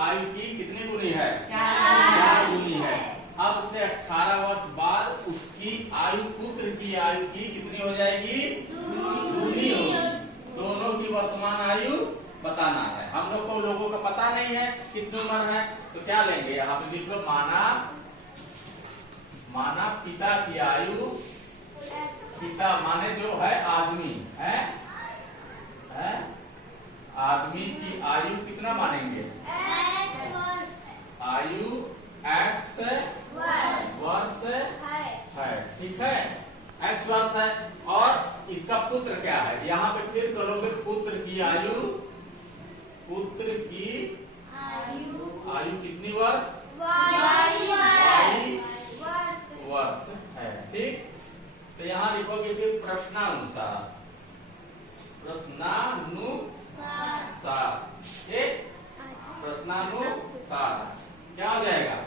आयु की कितनी गुनी है? 4 गुनी है। अब से 18 वर्ष बाद उसकी आयु, पुत्र की आयु की कितनी हो जाएगी? दूनी होगी। दोनों की वर्तमान आयु बताना है। हम लोगों का पता नहीं है कितनी उम्र है, तो क्या लेंगे? यहाँ पे लिख लो, माना पिता की आयु, पिता माने जो है आदमी है, आदमी की आयु कितना मानेंगे? आयु x वर्ष है, ठीक है, x वर्ष है। और इसका पुत्र क्या है? यहाँ पे फिर करोगे पुत्र की आयु, पुत्र की आयु कितनी वर्ष? वर्ष है, ठीक। तो यहाँ लिखोगे फिर प्रश्नानुसार, ठीक, प्रश्नानुसार क्या हो जाएगा?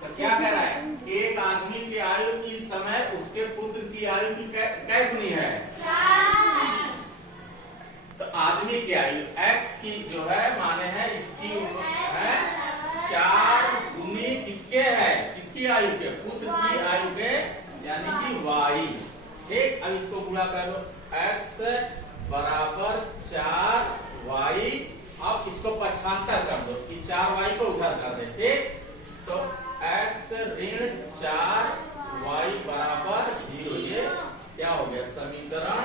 तो क्या कह रहा है? एक आदमी की आयु इस समय उसके पुत्र की आयु की कै गुनी है? 4। तो आदमी की आयु x की जो है माने है इसकी है 4 गुनी किसके है? किसकी आयु के? पुत्र की आयु के, यानी कि y, ठीक। अब इसको पूरा कर लो, x बराबर 4y। अब इसको पक्षांतर कर दो कि 4y को उधर कर दे, ठीक। तो x ऋण 4y बराबर 0। ये क्या हो गया? समीकरण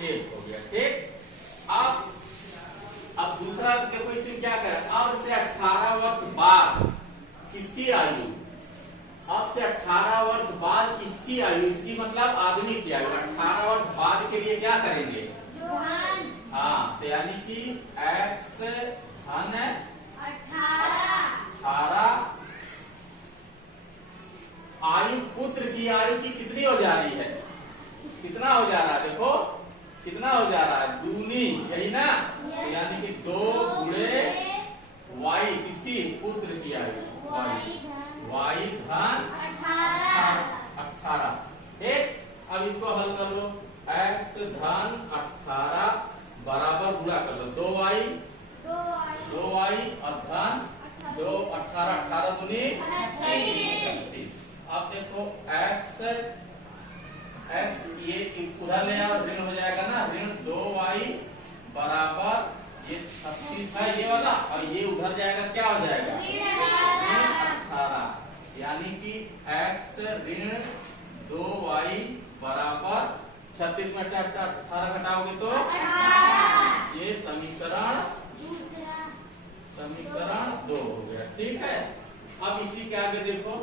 1 हो गया, ठीक। अब दूसरा देखो, इसमें क्या करें? अब से 18 वर्ष बाद किसकी आयु? अब से 18 वर्ष बाद इसकी आयु, इसकी मतलब आदमी की आयु 18 वर्ष बाद के लिए क्या करेंगे? हाँ, तो यानी कि x धन 18 आयु, पुत्र की आयु की कितनी हो जा रही है? कितना हो जा रहा है? देखो कितना हो जा रहा है? दूनी, यही ना। तो यानी कि 2 गुणे y, किसकी? पुत्र की आयु y धन 18, ठीक। अब इसको हल कर लो, x धन 18 बराबर गुणा कर लो 2y और धन 2, 18 दूनी 36। अब देखो x ये उधर ले आओ, ऋण हो जाएगा ना, ऋण 2y बराबर ये 36 है ये वाला, और ये उधर जाएगा, क्या हो जाएगा? ऋण 18, यानी कि x ऋण 2y बराबर 36 में से 18 घटाओगे तो ये समीकरण 2 हो गया, ठीक है। अब इसी के आगे देखो,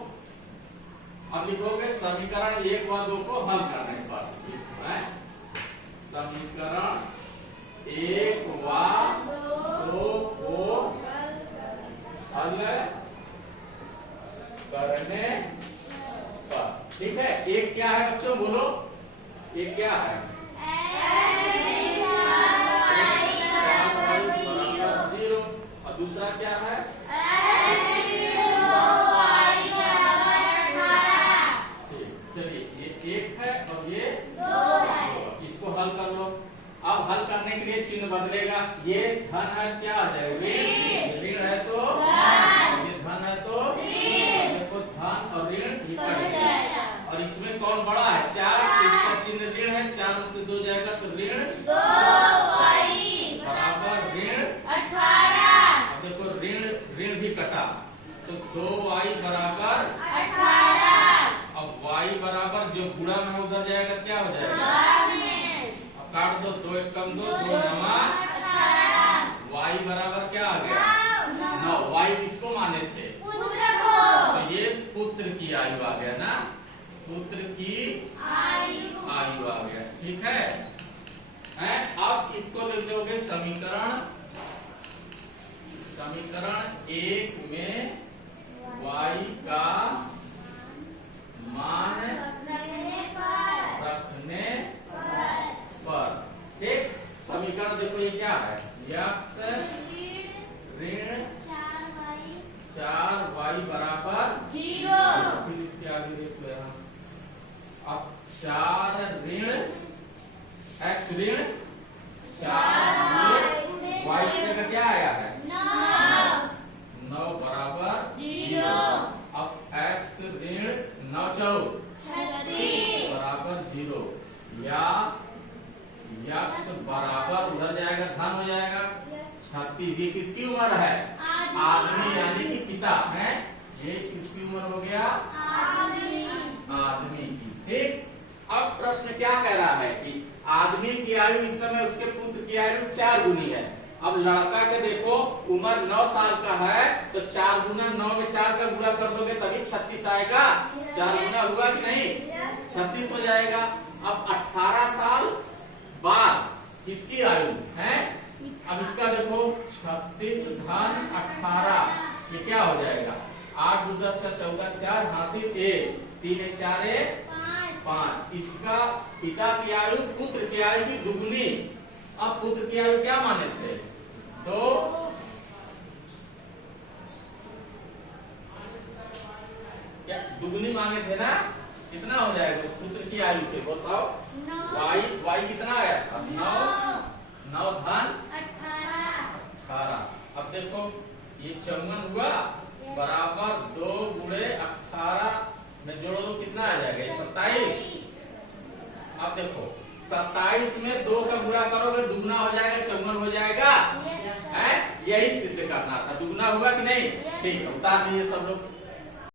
अब लिखोगे समीकरण 1 व 2 को हल करने के बाद, समीकरण 1 व 2 को हल करने पर, ठीक है। एक क्या है बच्चों, बोलो, एक क्या है? बराबर 0। और दूसरा क्या है? चलिए, ये 1 है और ये 2। इसको हल कर लो। अब हल करने के लिए चिन्ह बदलेगा, ये धन है, क्या आ जाएगा? ऋण है तो ये धन है तो देखो धन और ऋण ही कट जाएगा। और इसमें कौन बड़ा है? 4, तो इसका चिन्ह ऋण है, 4 में से 2 जाएगा तो ऋण 2y बराबर ऋण 18। अब देखो ऋण भी कटा, तो 2y बराबर 18। अब y बराबर जो गुणा में उधर जाएगा, क्या हो जाएगा? अब काट दो, 2 1 कम 2, 2 9 y बराबर क्या आ गया? 9। y किसको माने थे? तो ये पुत्र की आयु आ गया ना, पुत्र की आयु आ गया, ठीक है। अब इसको लिख दोगे समीकरण 1 में y का मान रखने पर, ठीक। समीकरण देखो ये क्या है? x ऋण 4y बराबर 0। फिर इसके आगे देख लो यहाँ, अब 4 ऋण x ऋण 4 y की जगह क्या आया? या यक्स बराबर उधर जाएगा धन हो जाएगा 36। ये किसकी उम्र है? आदमी यानी कि पिता है। ये किसकी उम्र हो गया? आदमी की। ठीक। अब प्रश्न क्या कह रहा है कि आदमी की आयु इस समय उसके पुत्र की आयु 4 गुनी है। अब लड़का के देखो उम्र 9 साल का है तो 4 गुना 9 में 4 का गुणा कर दोगे तभी 36 आएगा। 4 गुना हुआ कि नहीं? 36 हो जाएगा। अब 18 साल बाद किसकी आयु है? अब इसका देखो 36 धन 18 ये क्या हो जाएगा? 8 2 10 का 14 4 हासिल 1 3 1 4 5। इसका पिता की आयु पुत्र की आयु की दुगुनी। अब पुत्र की आयु क्या माने थे? 2। क्या दुगुनी मांगे थे ना? कितना हो जाएगा पुत्र की आयु से बताओ? y कितना आया था? 9 धन 18। अब देखो ये 54 हुआ बराबर 2 गुणे 18 में जोड़ो तो कितना आ जाएगा? 27। अब देखो 27 में 2 का गुणा करोगे दुगना हो जाएगा 54 हो जाएगा। है यही सिद्ध करना था। दुगना हुआ कि नहीं? ठीक है उतार दीजिए सब लोग।